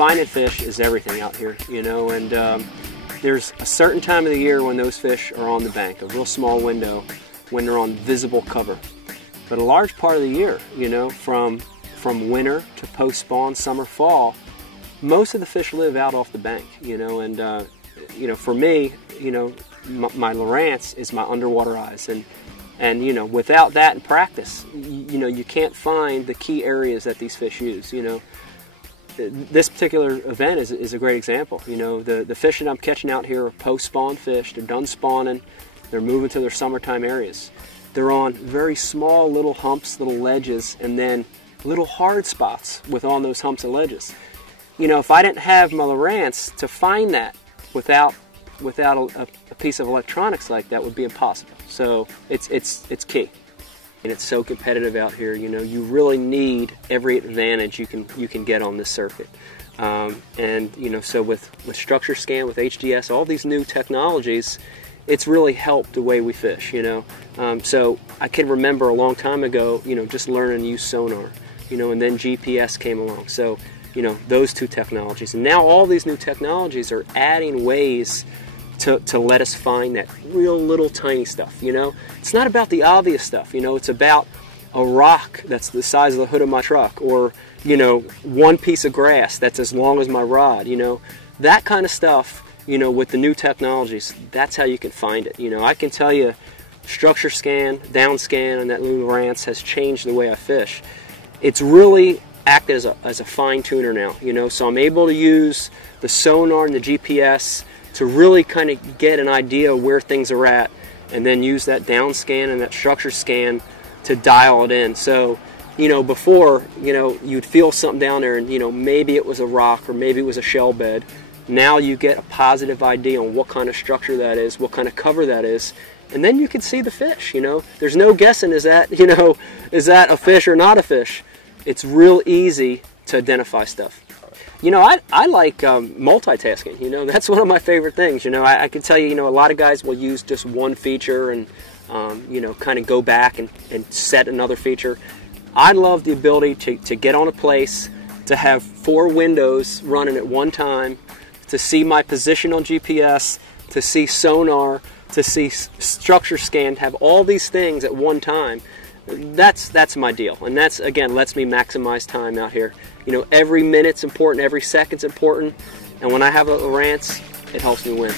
finding fish is everything out here, you know, and there's a certain time of the year when those fish are on the bank, a real small window when they're on visible cover. But a large part of the year, you know, from winter to post-spawn, summer, fall, most of the fish live out off the bank, you know, and you know, for me, you know, my LOWRANCE is my underwater eyes, and you know, without that in practice, you know, you can't find the key areas that these fish use, you know. This particular event is a great example. You know, the fish that I'm catching out here are post-spawn fish. They're done spawning. They're moving to their summertime areas. They're on very small little humps, little ledges, and then little hard spots with on those humps and ledges. You know, if I didn't have my LOWRANCE to find that without a piece of electronics like that would be impossible. So it's key. And it's so competitive out here, you know, you really need every advantage you can get on this circuit. And, you know, so with structure scan, with HDS, all these new technologies, it's really helped the way we fish, you know. So I can remember a long time ago, you know, just learning to use sonar, you know, and then GPS came along. So, you know, those two technologies. And now all these new technologies are adding ways to let us find that real little tiny stuff, you know. It's not about the obvious stuff, you know, it's about a rock that's the size of the hood of my truck, or, you know, one piece of grass that's as long as my rod, you know. That kind of stuff, you know, with the new technologies, that's how you can find it. You know, I can tell you, structure scan, down scan, and that new LOWRANCE has changed the way I fish. It's really acted as a fine tuner now, you know, so I'm able to use the sonar and the GPS to really kind of get an idea of where things are at, and then use that down scan and that structure scan to dial it in. So, you know, before, you know, you'd feel something down there and, you know, maybe it was a rock or maybe it was a shell bed. Now you get a positive idea on what kind of structure that is, what kind of cover that is, and then you can see the fish, you know. There's no guessing, is that, you know, is that a fish or not a fish? It's real easy to identify stuff. You know, I like multitasking, you know, that's one of my favorite things, you know. I can tell you, you know, a lot of guys will use just one feature and, you know, kind of go back and set another feature. I love the ability to get on a place, to have 4 windows running at one time, to see my position on GPS, to see sonar, to see structure scan, have all these things at one time. That's my deal, and that's, again, lets me maximize time out here. You know, every minute's important, every second's important, and when I have a LOWRANCE, it helps me win.